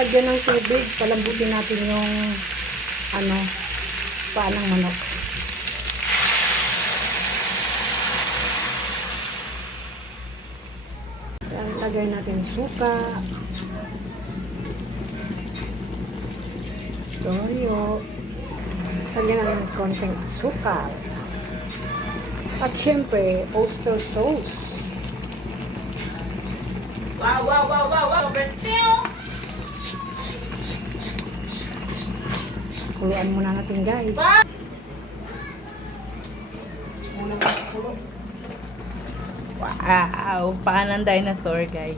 lagyan ng tubig. Palambutin natin yung paa ng manok. Yan, lagay natin suka. Toyo. Lagyan natin konting asukal. At syempre, oyster sauce. Wow, wow, wow, wow, wow. Kuluan muna natin, guys. Wow, paa ng dinosaur, guys.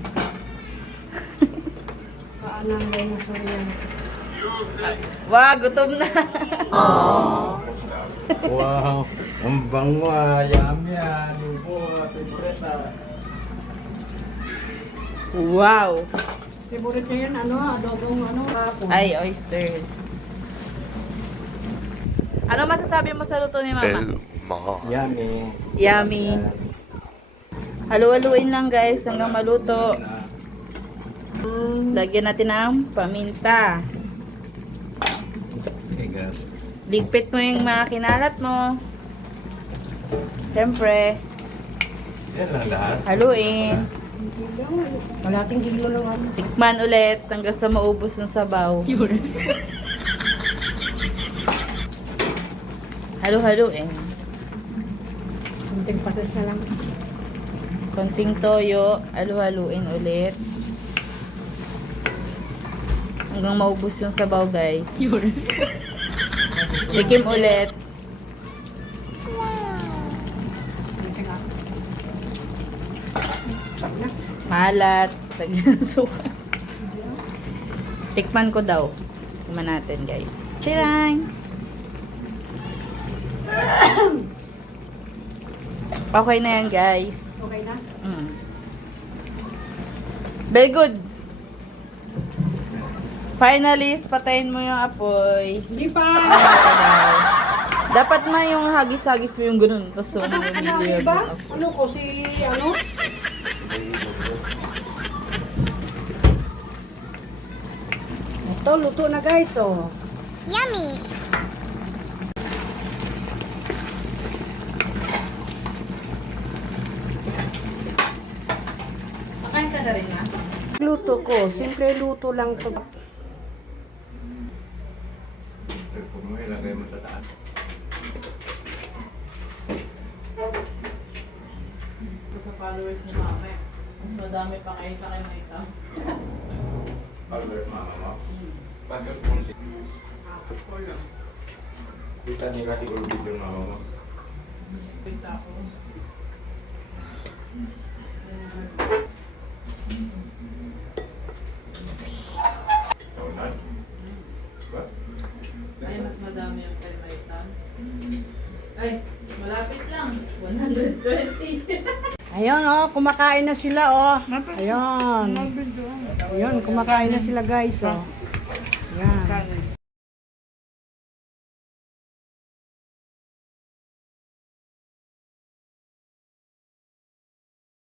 Paa ng dinosaur yan. Wow, gutom na. Wow, ang bango yummy lubo, pinpreta. Wow. Favorite niya yan, adobong hapon. Ay, oyster. Ano masasabi mo sa luto ni Mama? Yummy. Yummy. Halu-haluin lang, guys, hanggang maluto. Lagyan natin ng paminta. Ligpit mo yung mga kinalat mo. Siyempre, Yan lang lahat. haluin. Malaking kilo lang ano. Tikman ulit hanggang sa maubos ng sabaw. Halu-haluin. Kunting patas na lang. Konting toyo, halu-haluin ulit. Hanggang maubos yung sabaw, guys. Tikim ulit. Malat. Lagyan ng suka. Tikman ko daw. Tikman natin, guys. Tirang! Okay na yan, guys. Okay na? Mm. Very good. Finally, patayin mo yung apoy. Hindi pa! Dapat ma yung hagis-hagis mo yung ganun. Tapos Ano ang iba? Ano ko si Ito, luto na guys, oh. Yummy! Makain ka na rin, ha? Luto ko, simple luto lang to. Telephone mo, ilagay mo sa taas. Sa followers ni Mama, mas madami pa kayo sa akin ito. Albert, mama mo. Pagkat punti. Kita nila siguro video mama mo. Pinta ko. Donut? Ba? Ay, mas madami yung kay Maitan. Ay, malapit lang. 120. Ayun, oh, kumakain na sila, oh. Ayun. Ayun, kumakain na sila guys, oh. Yan.